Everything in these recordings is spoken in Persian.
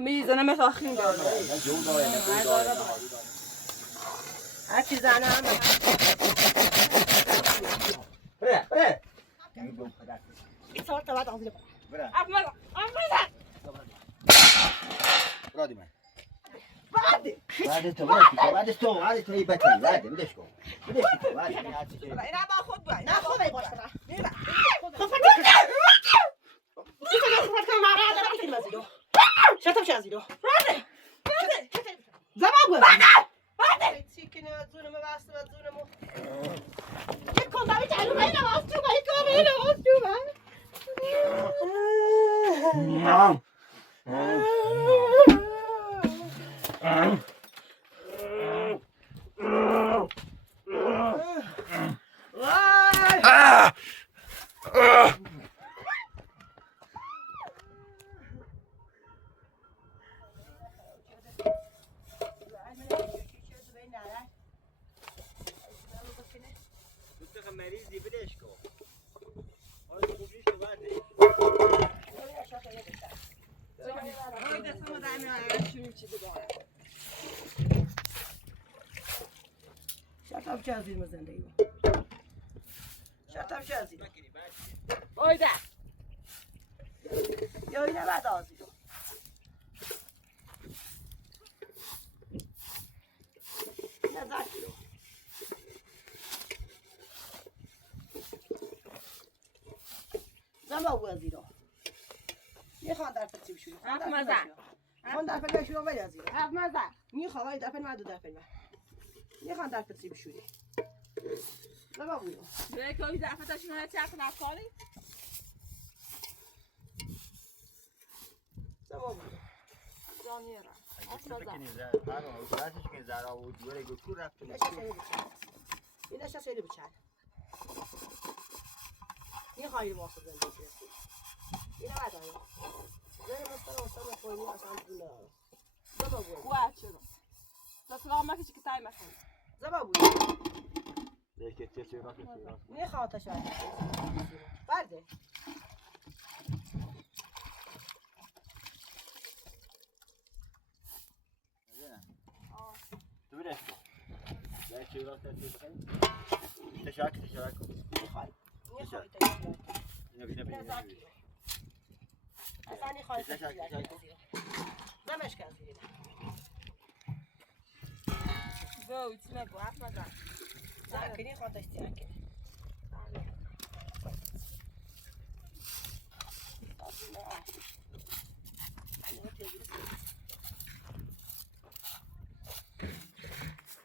میزنم متاخین داره هر چی زنم بره این سوار تا بعد آزیده بره احمد برادی من بعد بعد تو ای بچه بعد بدش کن اینا با خود باید نه خود باید شاتم شازیدو زمان بعد چیکنه زونم واسه زونم یک کندابی چالو باید نواز تو باید کاری نواز تو باید مریضی بدش کن شاتم شازید من زندگی شاتم شازید بایده یا اینه بعد آزیدو نزد کیلو زمان وزیرو میخوان در پسی بشوری خون در پسی بشوری ولی از ایرو میخوان ولی در پسی من دو در پسی میخوان در پسی بشوری زمان بودو به که در پسیشون های چرخ نفکاری زمان بودو جانیه را این اشیا سیری بچن این خواهی واسه زندگی اینه بعد آیا زنی مستقیم خوینی اصلا بونه زبا بود خواه چرا دستگاه ما که تای مخون زبا بود میخواه تا شاید برده تو بدش کن در چه راست تشاک میخوای تا شاید اصلا این خواهی تا شاید نمش کن زیره باو چی نگو احمد زاکنی خواهی تا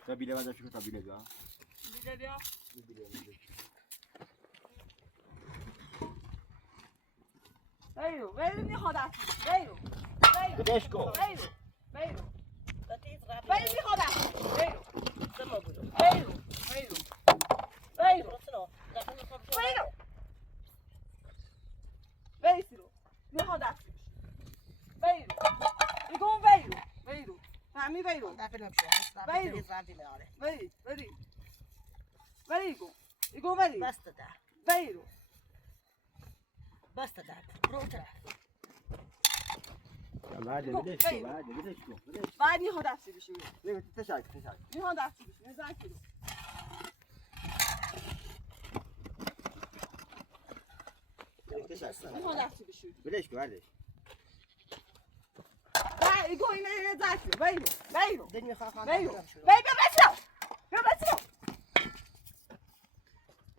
شاید بیله بازش کن تا بیله بیا بیا بیرو میخواد بیرو بدش کن بیرو میخواد بیرو زمان بودو بیرو بیرو میخواد بیرو میگم بیرو فهمی بیرو دفعه نمیشه بیرو زردی میاره ایگو بری بس ده بیرو بس ده رو طرف بعد بدش کن بعد میخواد دستی بشوی تشاک میخواد دستی بشوی زنکی رو میخواد دستی بشوی بدش کن بعدش ایگو اینه زنکی رو بیرو دل میخواه خواهد بیرو بسیرو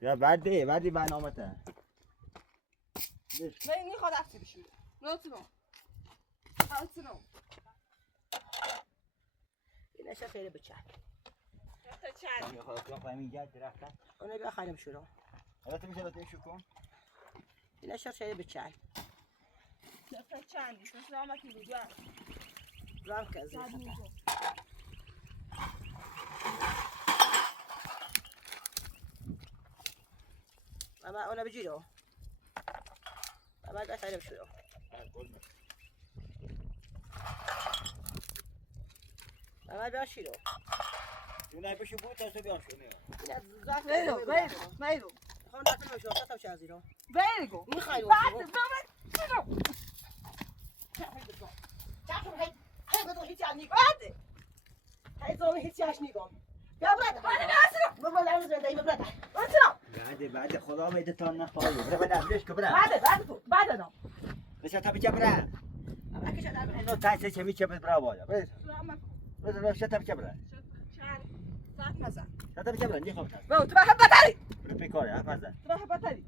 یا بعدی برنامه تا میخواد دستی بشوی نوتونو این اشیا خیلی بچن تا چند میخواد تو فهمی جد رفت اونه بیا خیلی بشورم حالا تو میشه لطفی کن این اشیا خیلی بچن تا چندی مثل که بودی رام که از این اما اونه بجیرو اما بیا خیلی بشورم اما بیا شیرو اونای بشو بود تا تو بیان شو بیرو بیرو خواهم دفعه نمیشه تا شازی رو بيرجو میخوای رو بعد بابا هی بدون هیچی از نیگم بعد هی زون هیچی از نیگم بیا برده بابا لرز بنده بیا برده بعد خدا میده تا نخواهی برو بدم که برم بعد نو بشه تا بچه برم اما که شده اینو تایسه چه میچه برا باید برو شتا بچه برم شتا بچه برم نیخوام تا بابا تو بحب بطری برو پیکاره حرف نزن تو بحب بطری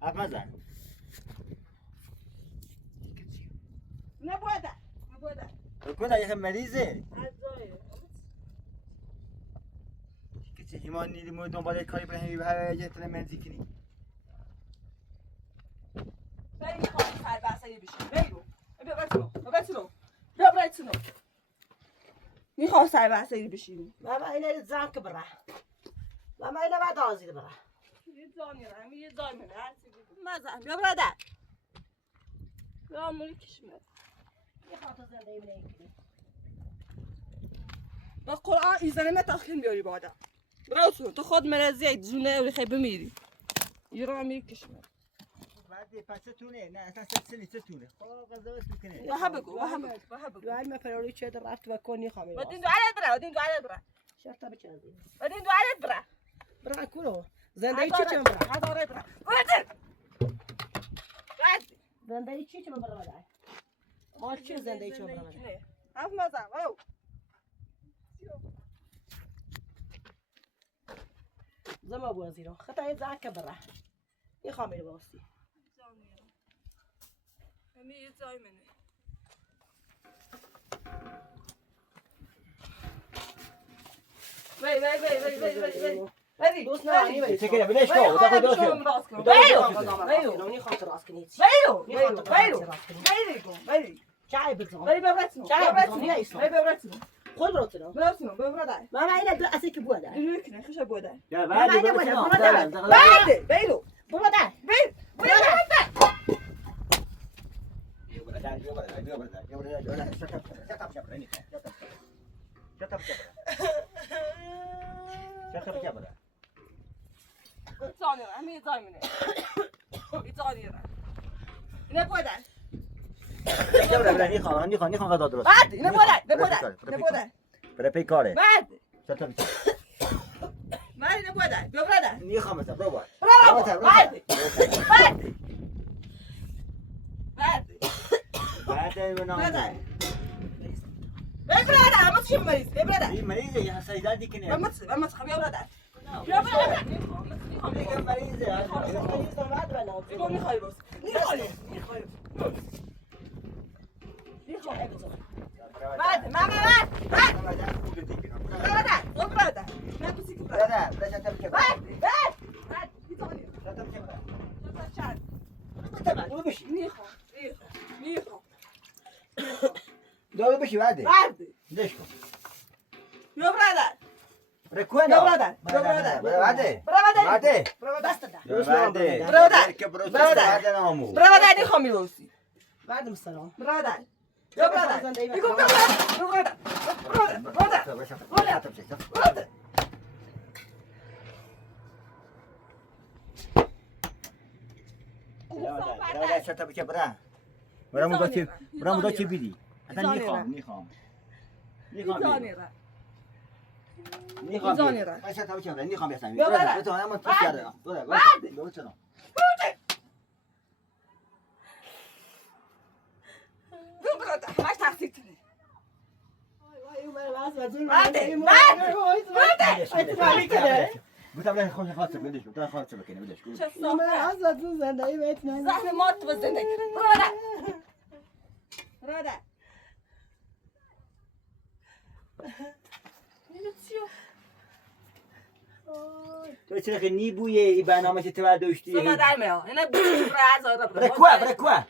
حرف نزن نبوده کنه یه مریضه که ایمان نیدی مو دنبال کاری برای همین به یه تله منزی کنی بری میخوام سر بحثایی بشیم بگو بیا برای میخوام سر بحثایی بشیم ماما اینه زن که بره ماما اینه بعد آزید بره یه جانی رمی یه جای منه مزن بیا برادر بیا موری کشمه میخوام تو زنده ایمونه این کنی با قرآن ایزنه متاخیم بیاری بادا براسو تو خود مرزی جونه و خیلی بمیری یه رو میری کشمه بعد پستونه نه اصلا سنی ستونه خب قضاوت میکنه وها بگو دو علم پروری چه در رفت و کنی خواهی ودین دعالت بره شرطه بچه از این ودین دعالت بره برای کلو زنده ای چی چه بره هداره بره ودین زنده ای چی چه بره بره مال چی زنده ای چه بره بره حرف مزن واو زما بوزی رو خطای زن که بره یه خواهی باستی همه یه جای منه وی دوست نه چه کنه بدش کو تا خود نونی خاطر راست کنی چای بزن خود براتونو ماما اینه دو اصلی که بوده یا ماما اینه بوده بوده برای پیکاره این مریضه یه حسایدار دیکنه مریضه داره بشی بعده دش کن رکونا بعده بعده نامو بعدم سلام شتا بچه برام داشتی بیدی اصلا نیخوام شتا بچه برام نیخوام بیستم بتابله خوش خاطر بدش بتابله خاطر بکنه بدش زحمه مات تو زندگی برادر تو چرا که نیبویه این برنامه که تو برداشتی سما در میاد اینا برای برکوه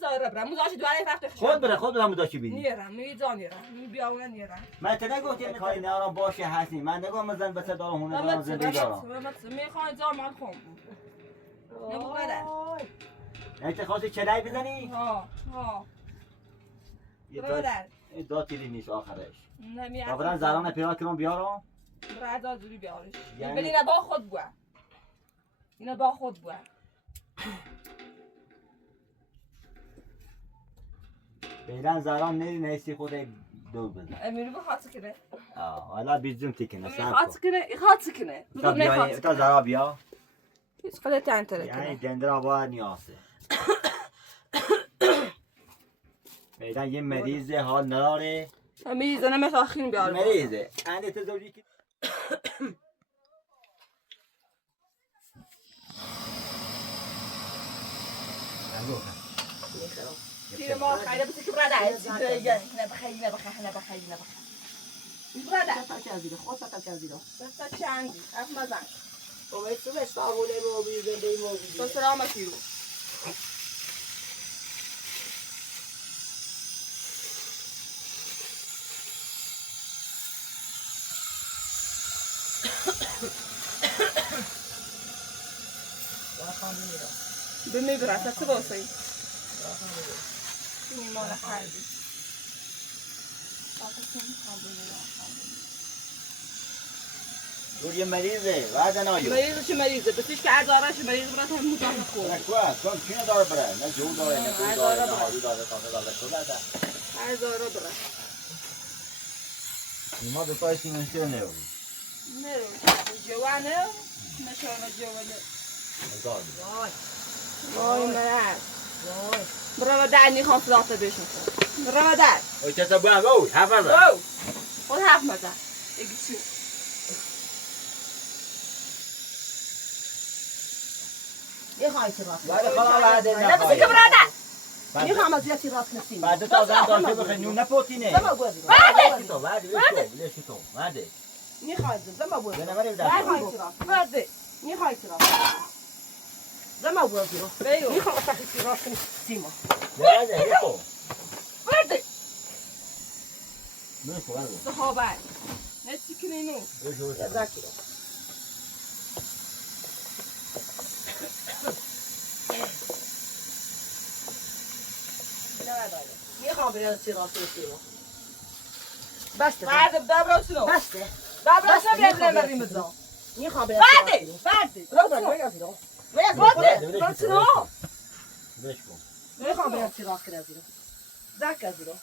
زاره برای موزاشی دواره وقت خود برم داشتی بیدی نیرم بیاونه نیرم من تا نگفتم کاری نارم باشه هستی من نگم مزن بسه دارم هونه دارم زندگی دارم میخوای جا من خون نبو بده انت خواستی چلای بزنی؟ ها برادر این دو تیلی نیست آخرش نمیاد بابران زران پیرات کنم بیارم برای زوری بیارش ببین اینا با خود بوا فعلا زاران نری نیستی خود دو بزن امیری بخواد کنه حالا بیزون تیکنه امیری خواهد کنه خواهد کنه بدون نخواهد تا زارا بیا هیچ قدر تنتره یعنی کنه دندرا باید نیاسه فعلا یه مریض حال نداره امیری زنه متاخین بیار مریضه اندی تو زوجی که تیر ما خیلی بسی که براده نبخی براده ستا چه زیره خود ستا چه زیره ستا چندی اف مزن اومد تو بس آبونه موبیل زنده موبیل تو سلامتی رو بمیگره تا چه باسی این مال خردی دور یه مریضه بعد نایو مریض چه مریضه بسیش که ادارش مریض برات هم مجاهد خود کم چی نداره بره نه جو داره نه جو داره نه حالی داره تازه داره کل ده اداره برات ما دو تایش نمیشه نیو نه جوانه نشانه جوانه مزاد وای مرد برا دعنی خواست داته بشن برا دن اوی چه تا بهم اوی حفظه او خود حرف مزن اگه چی یه خواهی چه راست بعد خواهم بعد نفسی که برا دن یه خواهم از یه چی راست نسیم بعد تا زن داشته بخیر نیون نپوتینه زما گوزی رو بعد لیش تو بعد یه خواهی زما گوزی بنا مری یه بدم خواهی چه راست برده یه خواهی چه راست زما گوزی رو بیو یه خواهی چه راست نسیم بعد هیچو برده میخو بعد صحابه نه چی کنی نو یه زکی رو یه خواهم برای چی راست نسیم بسته بعد دبرو شنو بسته دبرو شنو بیاد نمریم بزن یه خواهم برای بعده برو شنو لیش کن یه خواهم برای چی راست کنه زیرو زک از زیرو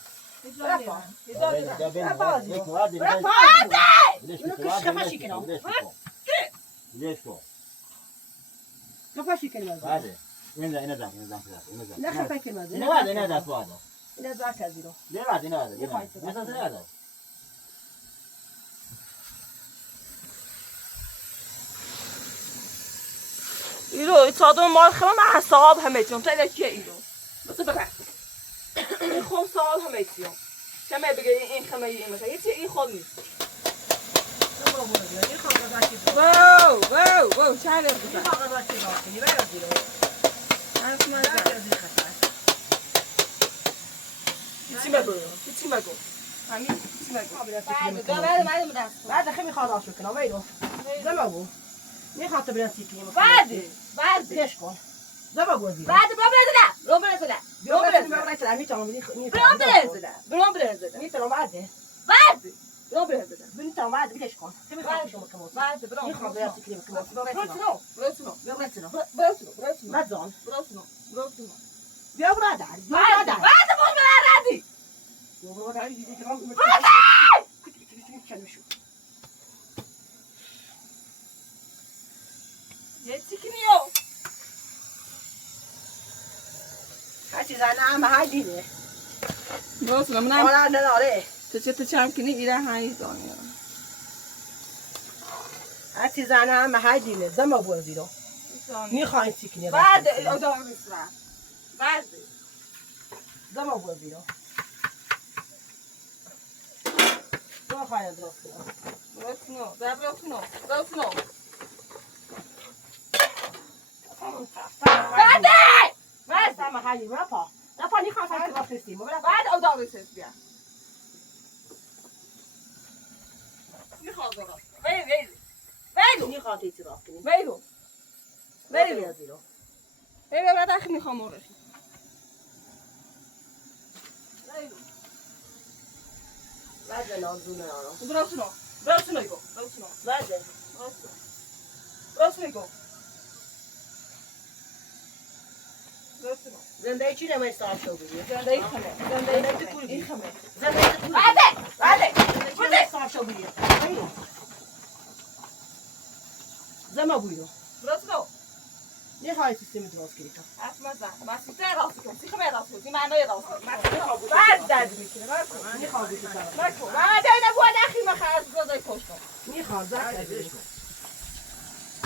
کفاشی کنه زیرو بعد اینه زن نه خفه کنه زیرو اینه دست بعد اینه زک از زیرو اینه ایرو صادون مال خیلی من صاحب همه چیم تا الکیه ایرو بس بره این خون صاحب همه چیم کمه بگه این خمه این مثلا یه چی این خود نیست واو چند بزن حرف نزن چی مگو همین چی مگو بعد خیلی خواهد شد کنه ویدو زما بو میخواد تو برن سیکنی بعد پیش کن زما بو زیرو بعد برو بزنه برو بزنه میتونم بعده بعد برو بزنه میتونم بعد بیش کن خیلی خواهد شما کموس بعد برو میخواد برن سیکنی کموس مزان بیا برادر بعد ردی یه چیکنیو هرچی زنه همه های دینه برو منم آره نداره تو چه چم کنی ایره هایی دانیا هرچی زنه همه های دینه زما بو زیرو میخواین سیکنی بعد ادامه میسرم بعد زما بو زیرو زما خواهی درست کنم برو بعد همه های رفا نیخواه فکر راست نستیم بعد ادامه میسرم بیا میخواد درست ویدو نیخواه تیچی راست کنیم ویدو زیرو بعد اخی میخوام مورخی بعد نازونه آرام برو سنو بعد برو سنو زنده چی نمی صاحب شو بودی؟ زنده خمه. زنده پول این خمه. زنده پول. بعده. چی صاحب شو بودی؟ زما بودو. برو. نخواهی سیستم درست کنی تو. حرف مزن. مسیته راست کن. سی خمه راست کن. سی معنای راست کن. بعد درد میکنه. نخواهی بودی تو. نکن. من دیگه نبود اخی مخاز گذای پشتم. نخواه زخ ازش کن.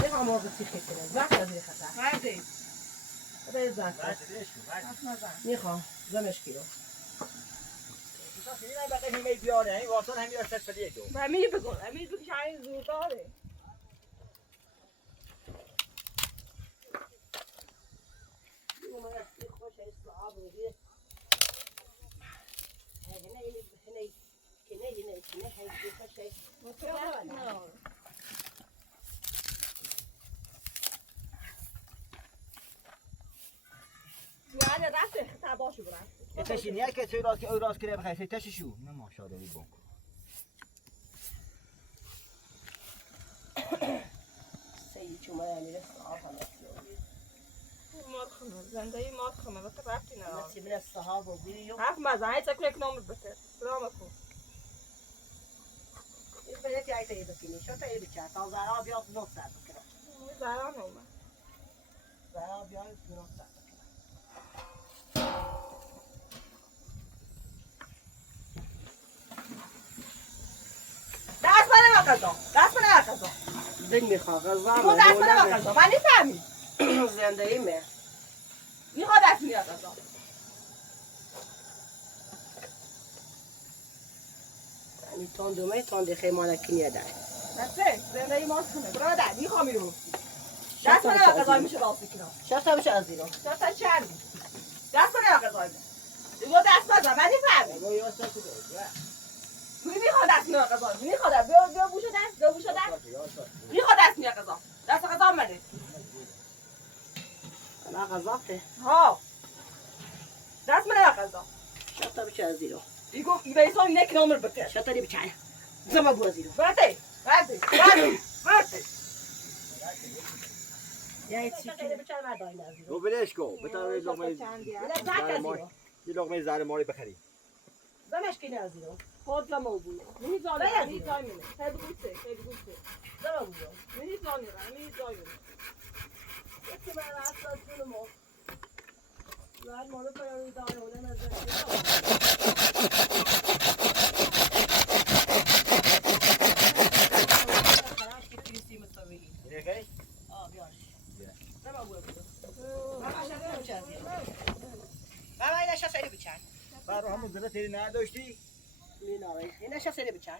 نخواه موقع سیخ کنه. زخ ازش خطر. بعده. بده زخ. حرف مزن. نخواه زمش کیلو. همی بگو شاید زور داره. يعني راسه تاباشو براسه تشی نیه که توی راست کنه بخیر تشی شو نه ماشاءالله بی بانک سید چوما یعنی صاحب هم مارخمه زنده مارخمه وقت رفتی نه نسی من الصحاب و بیو حرف مزن هیچ اکو یک نام بده سلام علیکم این بده که ایت بکنی شو تا بچه تا زرا بیاد نو سر بکنه زرا نومه زرا بیاد نو سر دست من قضا دل میخواه غذا تو دست من قضا من نفهمی زنده ایمه میخواد دست میاد قضا یعنی تاندومه تانده خیمانه کنیه در بسه زنده ای ماست کنه برادر میخوام میرو دست من قضا میشه راستی کنم شفتا بشه از ایران شفتا چند دست من قضا دیگه دست بزن من نفهمی میخواد دست میاد قضا میخواد بیا بوشو دست میخواد دست میاد قضا دست قضا منه انا غذاته ها دست من قضا شفتا بشه از ایران دیگه ایویسان یک نمر بده شفتا دی بچه زما بو از ایران برده یعنی چی که بچه نداین از ایران رو بلش کو بتا یه لقمه زهر ماری بخری زمش کنی از ایران خود زما بود نمیذاره نمیذاره منه خیلی گوشه زما بو نمیذاره یکی من اصلا جونمو زهر مارو پیاری داره اونه نظر اینه کی زما بو بابا اینا شاسه بچن برو همون زده تیری نداشتی میناره اینا شاسه بچن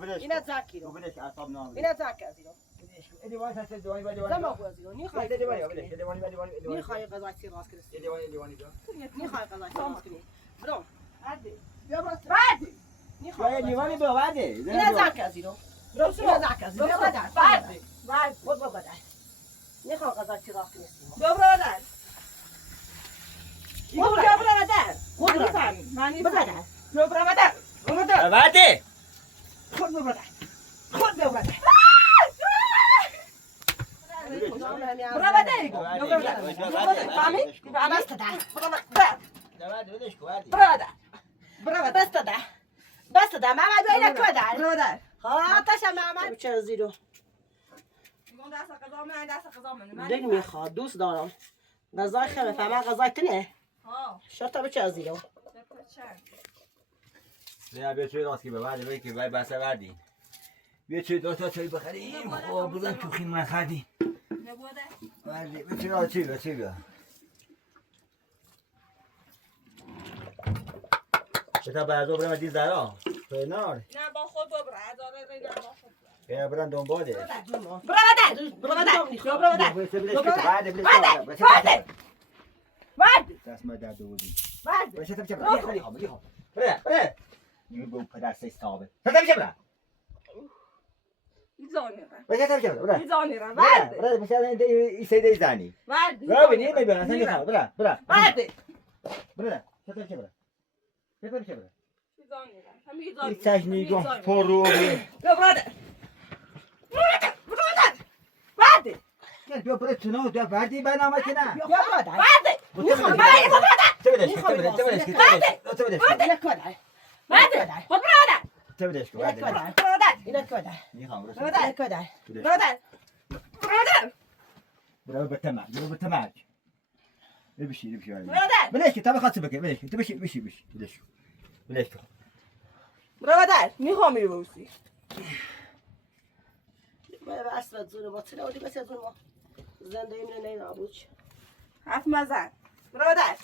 بلش اینا زاکی رو بلش اعصاب نام اینا زاکی از ایران دیوانی هست دیوانی زما بو از ایران نیخوای دیوانی نیخوای قضایی سی راست کنی دیوانی نیخوای قضایی سی راست کنی برو بیا برده نیخوای دیوانی با بعده اینا زاکی از ایران برو اینا زاکی از ایران برده خود با بدن نیخوای قضایی سی راست کنی بیا برادر خود بیا برادر خود من بدن بیا برادر بعده خود با بدن خود با بدن بس ده محمد بینه که در برادر ها تاشا محمد چه زیرو دل میخواد دوست دارم غذای خیلی فهمه غذای تنه شرطه بچه زیرو نه بیا چوی راست که به بعد بایی که بای بسه بردی بیا چوی دوتا چوی بخریم خواه بودن تو خیلی من خردیم بردی بیا چوی راست چوی بیا بتا برزو برم دی زرا توی نار نه با خود ببره اداره ری نه با خود بیا برن دنباله دست ما در دو بودیم بشه تبچه برا بلیخوام بره نیمه به پدر سه ثابت تبچه برا بشه تبچه برا بره بشه این سیده زنی برا بینی نمیبرن اصلا میخوام برا تبچه برا این تشنی گم پر رو برادر بیا برو تنو دو بردی برنامه که نه بیا برادر بعد میخوام تو بدش اینا کدای میخوام برو برادر کدای برادر برو بتمر بشی برادر بلش که تا بخواد بگه بلش تو بشی بلش کن برادر میخوام میری بوسی بس زور ما تلا ودی بس زور ما زنده ایمونه نه نابود حرف مزن برادر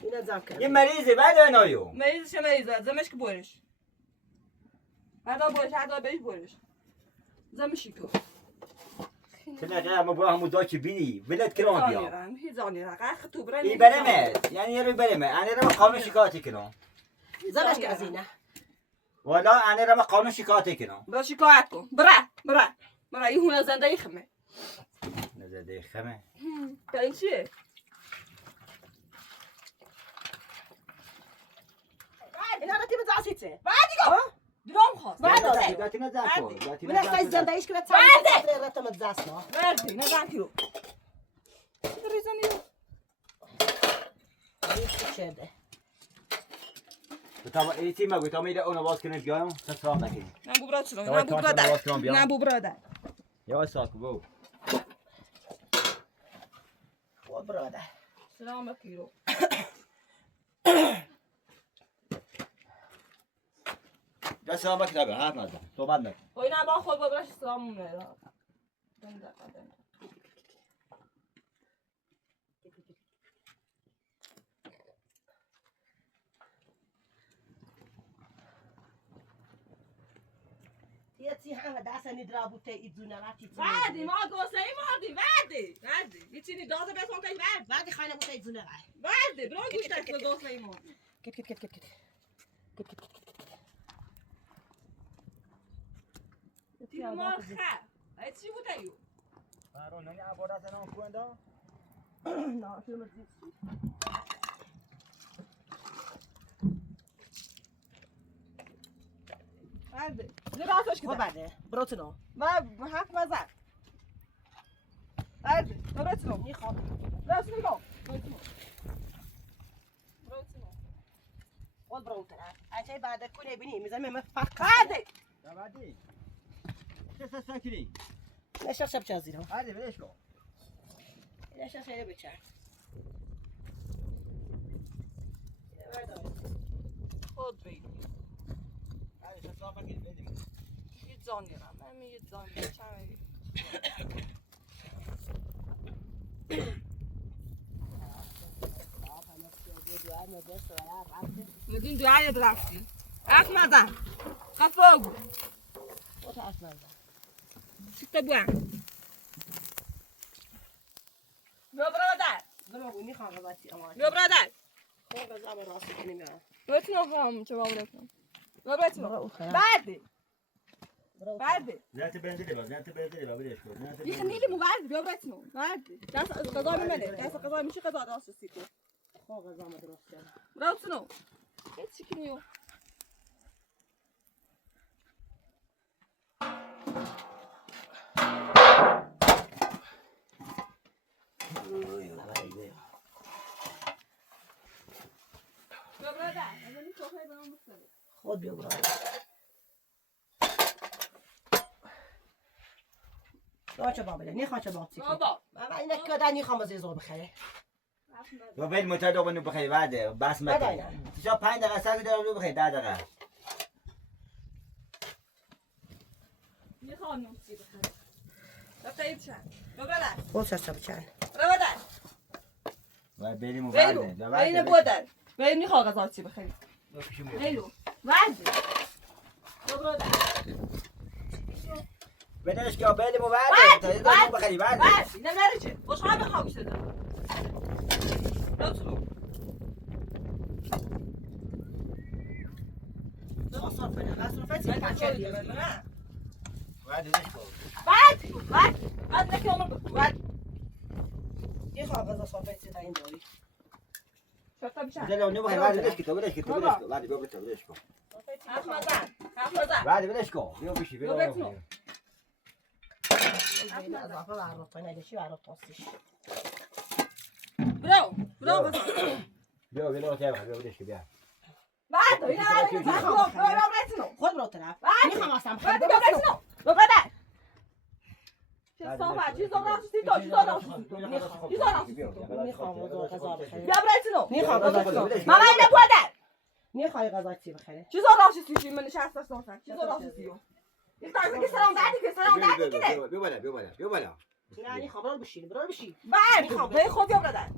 اینا زام کرد این مریضه بعد نایو مریض چه مریضه زمش که برش هر بهش برش زمشی که تنقه ما با همو داچ بینی ولد کرام بیا هیچ زانی را قرخ تو برن این برمه یعنی یه رو برمه انا رو قانون شکایتی کنم زمش که از اینه والا انا رو قانون شکایتی کنم برا شکایت کن برا این هونه زنده ای خمه نزده خمه تا این چیه؟ اینا رو تیم زاسیته بعد دیگه درام خواست داتی نزاکو من اخوای زنده ایش کنه تا رتم زاسنا بردی نزن کیلو ریزانی ایش شده تو ای تیم ما گفتم میره اون باز کنه بیایم سلام نکنی نه برادر چلو نه برادر نه برادر یا ساکو بو و برادر سلام کیلو دا سلام کتابه حرف نزن تو بعد نکن و اینا با خود برش سلام میره یه همه دستنی درابوته ایدونه وقتی بعدی ما گوسه ای بعدی یه چیزی دازه بسون که بعدی خانه بوده ایدونه رای بعدی برو گوش دست گوسه ای مادی کت تیم ما خ ای چی بوده یو برو نه عبارت نه کووندا نه فیلم زیست بعدی راستش که بعده بروتنو ما حرف مزن بعدی بروتنو میخوام بروتنو قول بروتنو اچه بعد کنه بینی میزنم من فقط بعدی چه ساکنی نشه شب چه زیرو هادي بليش كو نشه شده بچر خود بید هادي تصافك الفيديو یه زانی را من یه زانی چند مدین دعای برفتی اخ مدن قفاگو او تا اصلا شکتا بوان بیا برادر زمان میخوام قضاتی اما بیا برادر خوب قضا به راستی کنیم یا بتونم فهم چه باور کنم بیا بتونم برو خیلی بعدی بعدی لا تبندلي بقى لا تبندلي بقى بليش كو یه خیلی مبارد بیا بتونم بعدی دست قضا میمنه دست قضا میشه قضا راست سیکو خوب قضا ما درست کنیم بیا بتونم هیچ کنیو خود بیا برای راچه بابله نیخواه باتی بابا من اینه که در نیخوام از زور بخره وبين متدو بنو بخير بعد بس ما شو 5 دقيقه ساعه دو بخير 10 دقيقه میخوام نوچی بخره رفتید چند برادر خود شش بچن برادر و بریم بیرو بین بودر بین میخوام غذا چی بخری بیرو بیرو بعد برادر بدنش که بریم بعد تا دو بخير بعد نه نرچه خوشحال بخوام شده لطفا دو صاف کنه بس رفتی نه بعد ليش كو بعد نکی عمر بکن بعد نیخواه غذا صافه چی تا این داری شتا بیشتر. بذار نه بعد ولش کن ولش کن بعد بیا بده ولش کن حرف نزن. بعد ولش کن بیا بشی بیا اضافه عرب کنه چی عرب توصیش برو بزن. بیا بیا ولش کن بیا بعد اینا خود برو طرف میخوام اصلا ببره. چه صافه چیز راستی تو چیز راستی. میخوام غذا بخرم بیا برسونو. میخوام غذا ماما اینو بوده. میخوای غذا چی بخره چیز راستی چی من نشسته صافه. چیز راستی. این تازه که سلام دادی که بیا بالا نه میخوام برو بشین بعد میخوام به خود بیا برادر.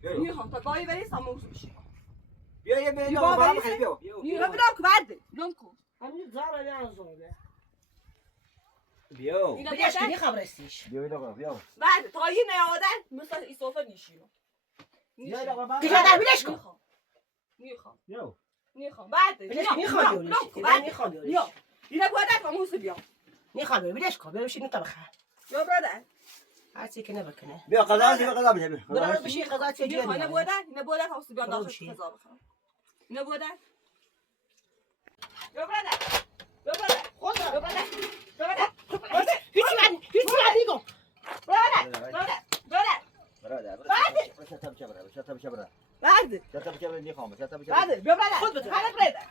بیا میخوام تا گاهی بری ساموس بشی. بیا بیا میرم که بعد نم کو. همین زارا نه زوره بیا اینا بگش بوده. میخوام رسیش بیا بعد تا این نیامدن مثل این صوفه نیشینو. که در بیلش کن میخوام بعد میخوام اینا بوده ساموس بیا. میخوام بیلش کن بشین تا بخره یا برادر. هرچی که نبکنه بیا غذا بده برو بشین غذا چه اینا جوری بوده هاوس بیا داخل غذا بخورم. اینا بوده. یا برادر. خود هیچی من میگم بعد بیا برادر. خود بده. حالا برادر.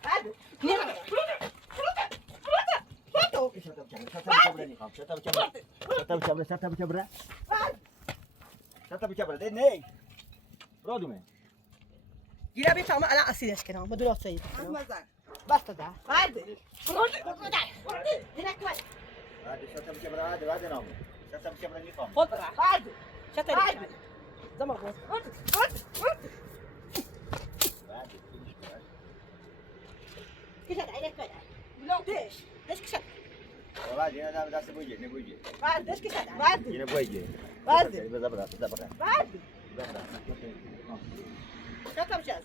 گیره بیتام الان اسیدش کنم بدون سید بس تا ده بعد خود بعد چطوری زمان بود کجا دایره کجا بلو دیش. دش کجا بعد دست بوجه بعد دش کجا بعد اینو بوجه بعد بعد کتاب چه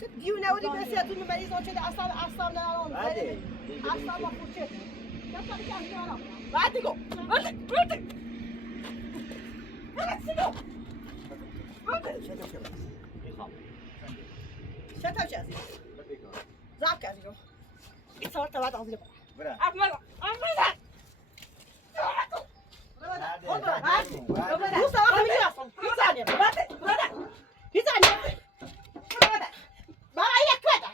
چه دیونه ولی بسیار تو مریض اون چه اصلا نه اصلا ما پوچه کتاب چه از بعد دیگو. کتاب چه از زاب که از این صور تا بعد آزیل افمالا. دوست آقا میگیرم هیچ ثانیه بابا یک کده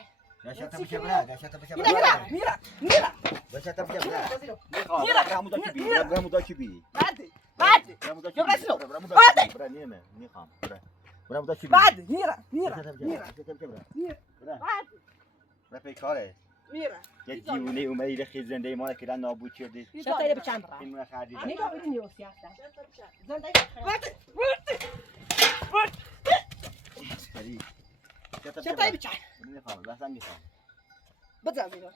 یک دیونه اومدی خیلی زنده ما که نابود شدی شتایی به چند برای این خریدی نگاه بدین یوسی هستن زنده شتایی به چند میخوام لازم میخوام بزن زیرا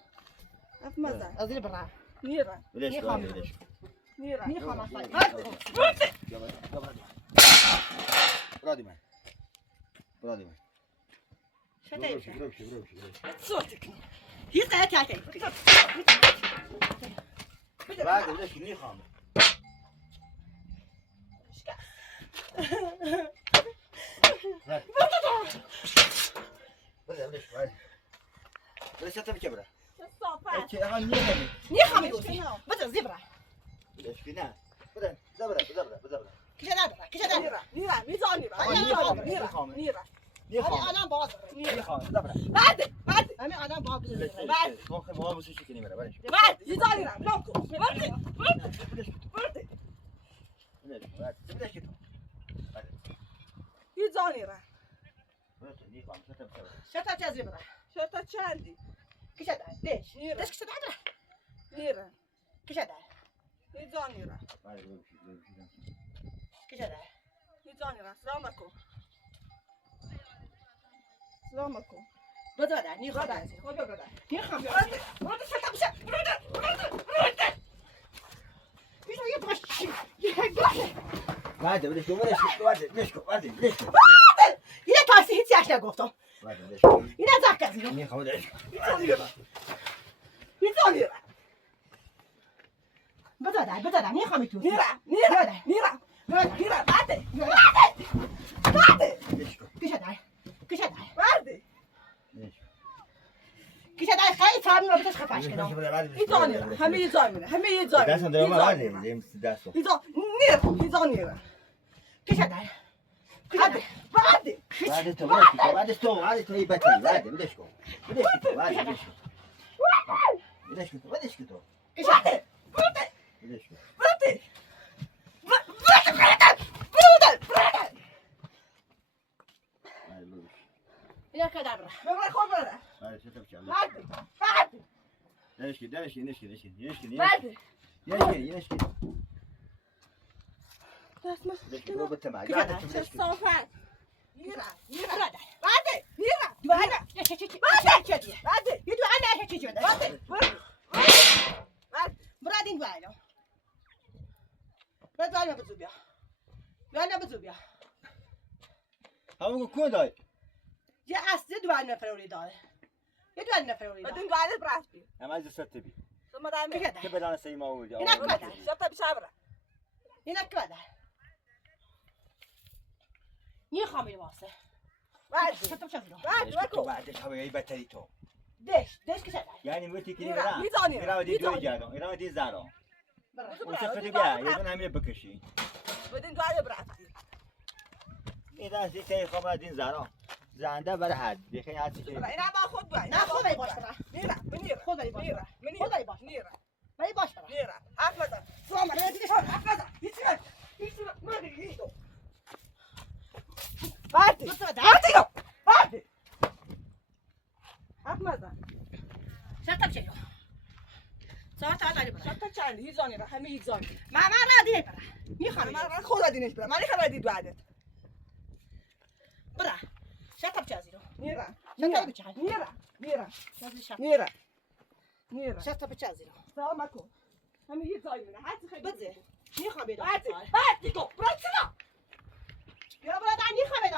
اف مزن. از زیر برای میرم. ولش کن ولش میرم. میخوام اصلا برادی من برادی من شتایی به چند برو صوتك هي تاعتي بعد ولش میخوام ولش تا بكبره صافه. چه اون میخوام نيخام يوسي بدر زبرة ولش كنا بدن زبره كيش دابرة كيش دابرة میرم. میزانی أنا أنا بازر میخوام زبره بعد أنا أنا بازر بعد خو ما بس شي كلمه ولش میزانی رم لامکو. ولش كده میزانی رم. ولش میخوام شتا بكبره شتا تاع زبرة شتا چندی. كيش دابرة ليش ليش كيش دابرة میرم. كيش دابرة میزانی رم. كيش دابرة میزانی رم. سلام علیکم. سلام علیکم. بدر نيخام خود بگذار. نيخام بعد ولش بعد إذا تاسي هيك عشان قفتم إذا ذاك زيرو میخوام ولش میزانی رم. بذار میخوام تو میرم بعد کشه دای بعد خیلی فهمی رو بتش خفش کنم ایزانیرم همه یه جای دستم دارم بعد دستم ایزانیرم کشه دای بعد تو این بطری بعد بدش کن بدش کن کشه اینا که در ببر خود بره چه صافت همون کن دای یه اصلی دوان نفروری داره یه دوان نفروری داره بدون قاعده براستی همه از ست بی ثم دائما که بدان سیما اول اینا کدر شفت بشابره اینا کدر یه خامی واسه بعد شتم شدیدم بعدش هوایی بطری تو دش کشه داره یعنی موتی که میرم. میرم دی دو جادم میرم دی زارو اون سفر بیا یه دونه همین بکشی بدون قاعده براستی اینا زی که خبر دین زارو زنده بر حد بخیر هستی که اینا با خود باش نه خدای باش برا میرم خدای باش برا خدای باش ولی باش برا میرم حرف نزن تو هم برای دیگه حرف نزن هیچ بعد حرف نزن شتم چیو ساعت علی برا شفت چند هیزانیرم همه هیزانیرم ما را دیگه برا میخوام من خود دینش برم من خبر دید بعدت برا شتم چه ازیرو میرم شتم بچه میرم شتم بچه ازیرو سلام مکن همه هیزانیرم هرچی خیلی بده میخوام بیاد بعد دیگه برات چرا یا برا دانی میخوام بیاد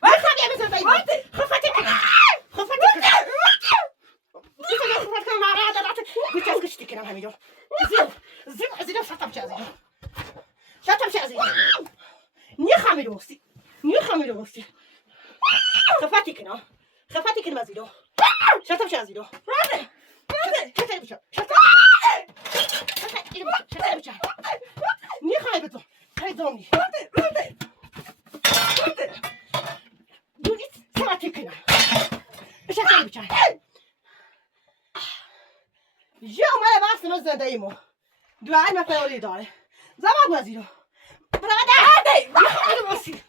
بعد میخوام بیاد بزن بیاد خفتی خفت کنم مرا دارات بیچ از کشتی کنم همیدو زیب شتم چه ازیرو میخوام بیاد خفتی کنم ازیرو شتم چه ازیرو شتم بچه میخوای بزن خیلی زمانی دوگیت سمتی کنم شتم بچه یه اومده بحث من زنده ایمو دوهای مفروری داره زمان بازی رو برادر میخوای بازی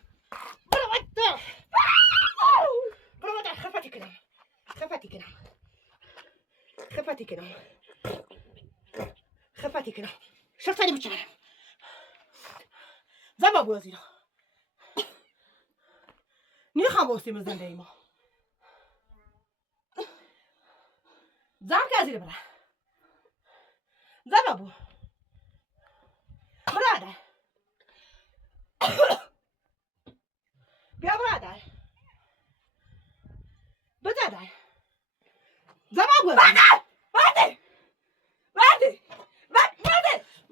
برادر خفتی کنم شفتاری بچنم زمان بازی رو میخوام بازی من زنده ایمو زم که ازیره برا زمان بو برادر بیا برادر بدادر زمان بو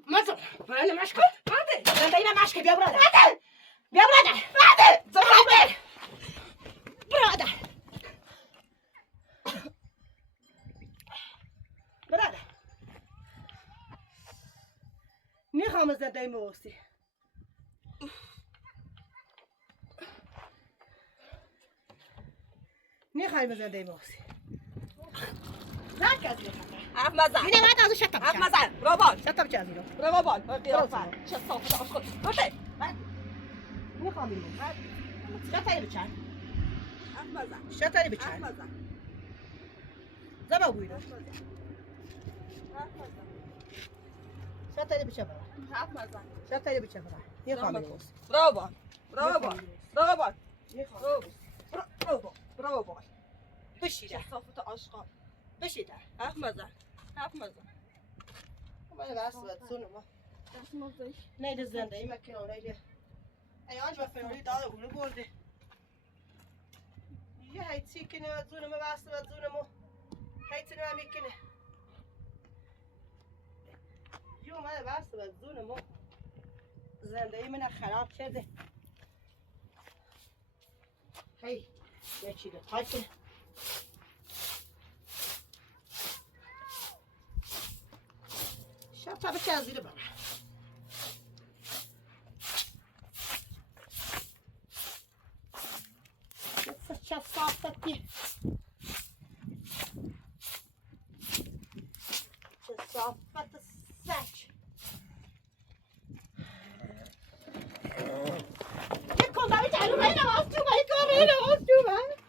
مازن برای مشکل زنده اینا مشکل بیا برادر زمان بو برادر میخوام زنده ای موسی میخوای زنده ای موسی زن کسی حرف نزن اینه بعد ازش شتم حرف نزن برو شتم چه ازیرو برو بال قیافت چه صافت آشقال بده میخوام اینو شتری بچن حرف نزن شتری بچن حرف نزن زبا بویدو حرف نزن شتری بچه برا حرف نزن شتری بچه برا میخوام اینو برو بال برو بال بشیده چه صافت آشقال بشیده حرف نزن من بس سونو ما دست موزش نیده زنده ای مکنه نیده ای آنج با فنوری داده اونو برده یه هیچی کنه و زونو ما بسته و زونو ما هیچی نمی کنه یه دست و زونمو زندگی من خراب کرده. هی یه چی بخواد که شب تا بچه از زیر برم. چه صافتی چه صافت سچ یک کندامی جلو باید نماز تو باید کاره نماز تو باید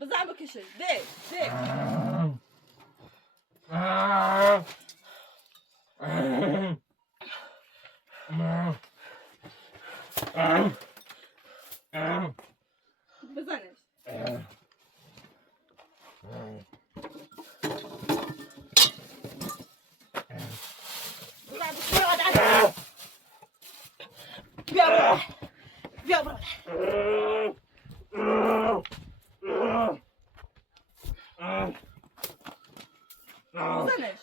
بزن بکشه ده بزنش بیا برو بزنش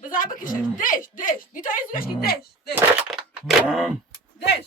بزن بکشش دش دش نیتا یه زورش دش